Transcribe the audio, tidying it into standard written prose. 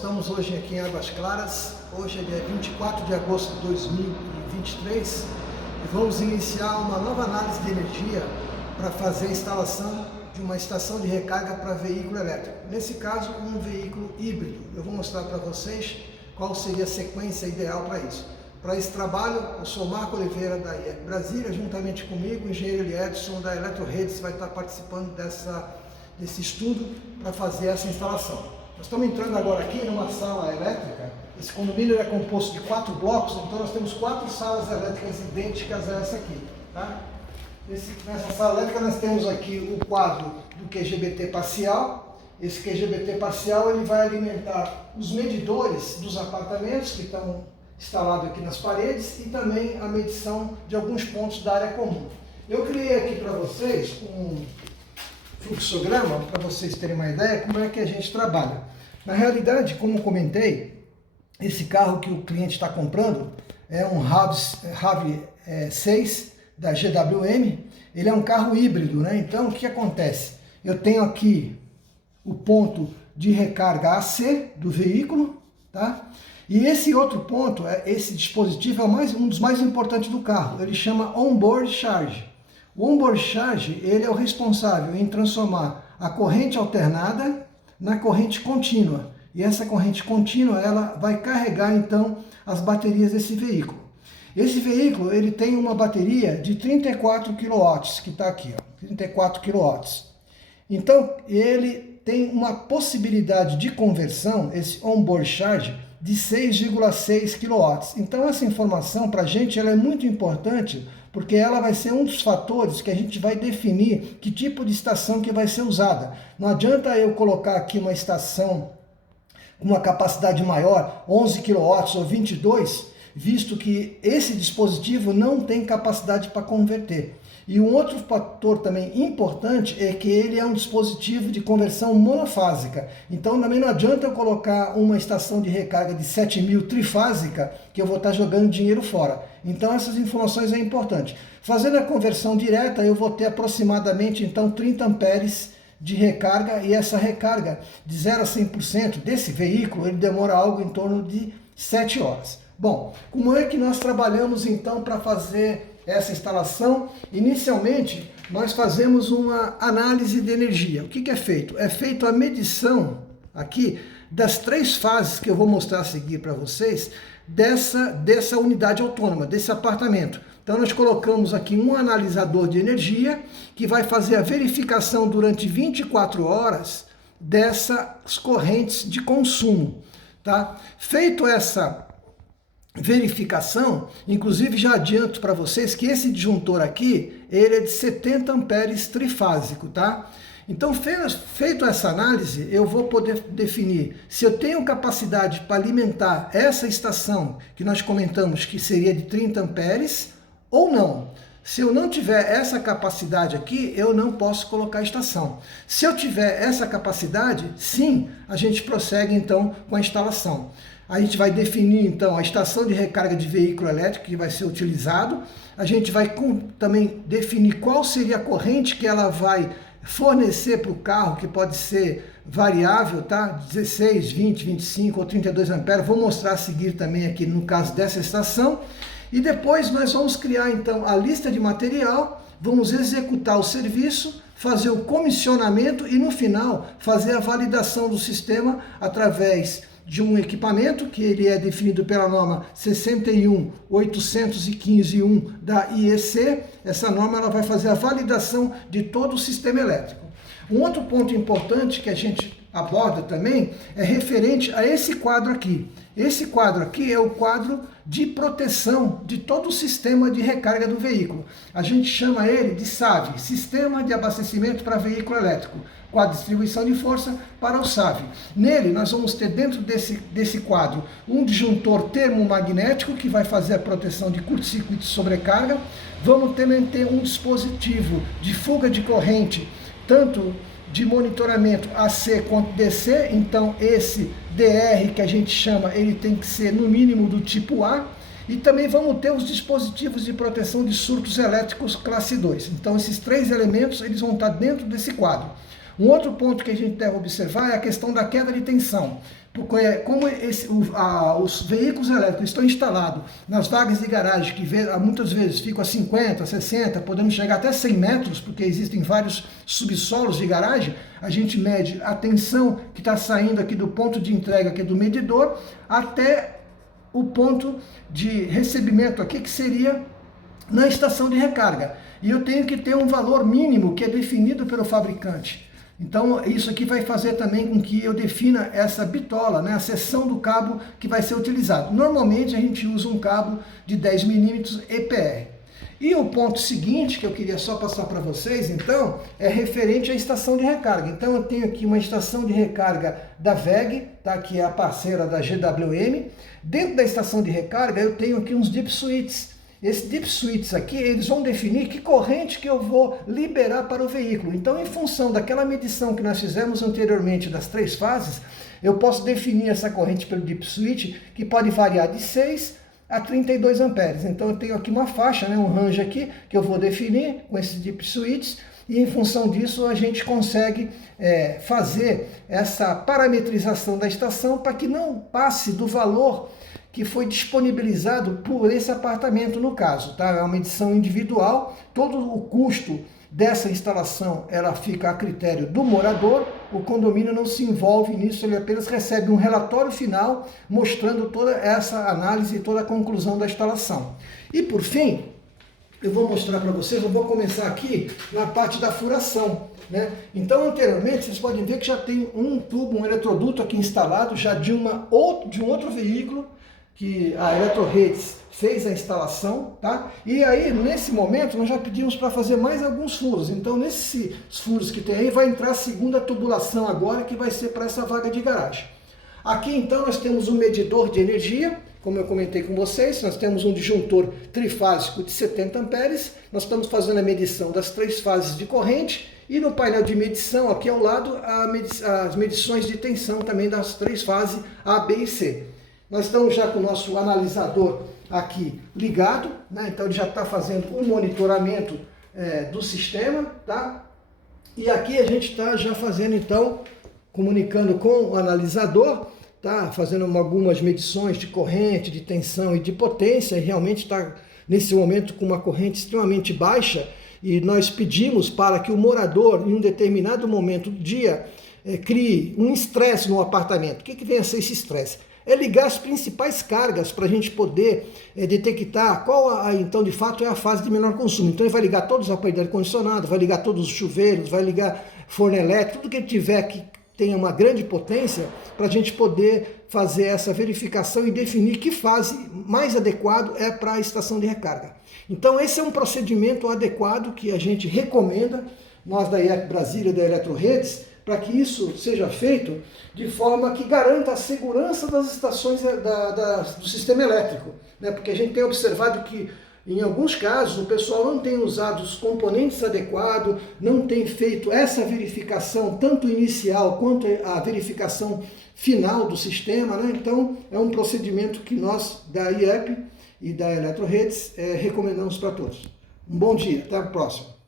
estamos hoje aqui em Águas Claras, hoje é dia 24 de agosto de 2023 e vamos iniciar uma nova análise de energia para fazer a instalação de uma estação de recarga para veículo elétrico. Nesse caso, um veículo híbrido. Eu vou mostrar para vocês qual seria a sequência ideal para isso. Para esse trabalho, eu sou Marco Oliveira da IEP Brasília, juntamente comigo, o engenheiro Edson da Eletroredes vai estar participando desse estudo para fazer essa instalação. Nós estamos entrando agora aqui numa sala elétrica. Esse condomínio é composto de 4 blocos, então nós temos 4 salas elétricas idênticas a essa aqui. Tá? Nessa sala elétrica nós temos aqui o quadro do QGBT parcial. Esse QGBT parcial ele vai alimentar os medidores dos apartamentos que estão instalados aqui nas paredes e também a medição de alguns pontos da área comum. Eu criei aqui para vocês um fluxograma para vocês terem uma ideia como é que a gente trabalha. Na realidade, como comentei, esse carro que o cliente está comprando é um RAV6 da GWM. Ele é um carro híbrido, né? Então o que acontece? Eu tenho aqui o ponto de recarga AC do veículo, tá? E esse outro ponto, esse dispositivo é um dos mais importantes do carro. Ele chama onboard charge. O onboard charge, ele é o responsável em transformar a corrente alternada na corrente contínua. E essa corrente contínua, ela vai carregar então as baterias desse veículo. Esse veículo, ele tem uma bateria de 34 kW, que está aqui, ó, 34 kW. Então, ele tem uma possibilidade de conversão, esse onboard charge, de 6,6 kW. Então, essa informação para a gente ela é muito importante, porque ela vai ser um dos fatores que a gente vai definir que tipo de estação que vai ser usada. Não adianta eu colocar aqui uma estação com uma capacidade maior, 11 kW ou 22, visto que esse dispositivo não tem capacidade para converter. E um outro fator também importante é que ele é um dispositivo de conversão monofásica. Então também não adianta eu colocar uma estação de recarga de 7.000 trifásica que eu vou estar jogando dinheiro fora. Então essas informações é importante. Fazendo a conversão direta eu vou ter aproximadamente então 30 amperes de recarga e essa recarga de 0 a 100% desse veículo ele demora algo em torno de 7 horas. Bom, como é que nós trabalhamos então para fazer essa instalação? Inicialmente, nós fazemos uma análise de energia. O que é feito? É feito a medição aqui das 3 fases que eu vou mostrar a seguir para vocês dessa unidade autônoma, desse apartamento. Então nós colocamos aqui um analisador de energia que vai fazer a verificação durante 24 horas dessas correntes de consumo. Tá? Feito essa verificação, inclusive já adianto para vocês que esse disjuntor aqui, ele é de 70 amperes trifásico, tá? Então, feito essa análise, eu vou poder definir se eu tenho capacidade para alimentar essa estação que nós comentamos que seria de 30 amperes ou não. Se eu não tiver essa capacidade aqui, eu não posso colocar a estação. Se eu tiver essa capacidade, sim, a gente prossegue então com a instalação. A gente vai definir então a estação de recarga de veículo elétrico que vai ser utilizado. A gente vai também definir qual seria a corrente que ela vai fornecer para o carro, que pode ser variável, tá? 16, 20, 25 ou 32 amperes. Vou mostrar a seguir também aqui no caso dessa estação. E depois nós vamos criar então a lista de material, vamos executar o serviço, fazer o comissionamento e no final fazer a validação do sistema através de um equipamento que ele é definido pela norma 61815.1 da IEC. Essa norma ela vai fazer a validação de todo o sistema elétrico. Um outro ponto importante que a gente aborda também é referente a esse quadro aqui. Esse quadro aqui é o quadro de proteção de todo o sistema de recarga do veículo. A gente chama ele de SAV, Sistema de Abastecimento para Veículo Elétrico, com a distribuição de força para o SAV. Nele, nós vamos ter dentro desse quadro um disjuntor termomagnético que vai fazer a proteção de curto-circuito e sobrecarga. Vamos também ter um dispositivo de fuga de corrente, tanto de monitoramento AC quanto DC, então esse DR que a gente chama, ele tem que ser no mínimo do tipo A, e também vamos ter os dispositivos de proteção de surtos elétricos classe 2. Então esses 3 elementos eles vão estar dentro desse quadro. Um outro ponto que a gente deve observar é a questão da queda de tensão. porque como os veículos elétricos estão instalados nas vagas de garagem, que muitas vezes ficam a 50, 60, podemos chegar até 100 metros, porque existem vários subsolos de garagem, a gente mede a tensão que está saindo aqui do ponto de entrega, aqui do medidor, até o ponto de recebimento aqui, que seria na estação de recarga. E eu tenho que ter um valor mínimo que é definido pelo fabricante. Então, isso aqui vai fazer também com que eu defina essa bitola, né, a seção do cabo que vai ser utilizado. Normalmente, a gente usa um cabo de 10 milímetros EPR. E o ponto seguinte, que eu queria só passar para vocês, então, é referente à estação de recarga. Então, eu tenho aqui uma estação de recarga da WEG, tá, que é a parceira da GWM. Dentro da estação de recarga, eu tenho aqui uns dip switches. Esses dip switches aqui, eles vão definir que corrente que eu vou liberar para o veículo. Então, em função daquela medição que nós fizemos anteriormente das 3 fases, eu posso definir essa corrente pelo dip switch, que pode variar de 6 a 32 amperes. Então, eu tenho aqui uma faixa, né, um range aqui, que eu vou definir com esses dip switches, e em função disso a gente consegue fazer essa parametrização da estação para que não passe do valor que foi disponibilizado por esse apartamento no caso, tá? É uma medição individual, todo o custo dessa instalação ela fica a critério do morador, o condomínio não se envolve nisso, ele apenas recebe um relatório final mostrando toda essa análise e toda a conclusão da instalação. E por fim, eu vou mostrar para vocês, eu vou começar aqui na parte da furação, né? Então, anteriormente, vocês podem ver que já tem um tubo, um eletroduto aqui instalado, já de um outro veículo, que a Eletroredes fez a instalação, tá? E aí, nesse momento, nós já pedimos para fazer mais alguns furos. Então, nesses furos que tem aí, vai entrar a segunda tubulação agora, que vai ser para essa vaga de garagem. Aqui, então, nós temos um medidor de energia, como eu comentei com vocês, nós temos um disjuntor trifásico de 70 amperes, nós estamos fazendo a medição das 3 fases de corrente, e no painel de medição, aqui ao lado, as medições de tensão também das 3 fases A, B e C. Nós estamos já com o nosso analisador aqui ligado, né? Então ele já está fazendo o monitoramento do sistema, tá? E aqui a gente está já fazendo então, comunicando com o analisador, tá? Fazendo algumas medições de corrente, de tensão e de potência, e realmente está nesse momento com uma corrente extremamente baixa, e nós pedimos para que o morador, em um determinado momento do dia, crie um estresse no apartamento. O que vem a ser esse estresse? É ligar as principais cargas para a gente poder detectar qual, então, de fato, é a fase de menor consumo. Então, ele vai ligar todos os aparelhos de ar-condicionado, vai ligar todos os chuveiros, vai ligar forno elétrico, tudo que ele tiver que tenha uma grande potência, para a gente poder fazer essa verificação e definir que fase mais adequado é para a estação de recarga. Então, esse é um procedimento adequado que a gente recomenda, nós da IEP Brasília e da Eletroredes, para que isso seja feito de forma que garanta a segurança das estações do sistema elétrico, né? Porque a gente tem observado que, em alguns casos, o pessoal não tem usado os componentes adequados, não tem feito essa verificação, tanto inicial quanto a verificação final do sistema, né? Então, é um procedimento que nós, da IEP e da Eletroredes, recomendamos para todos. Um bom dia, até a próxima.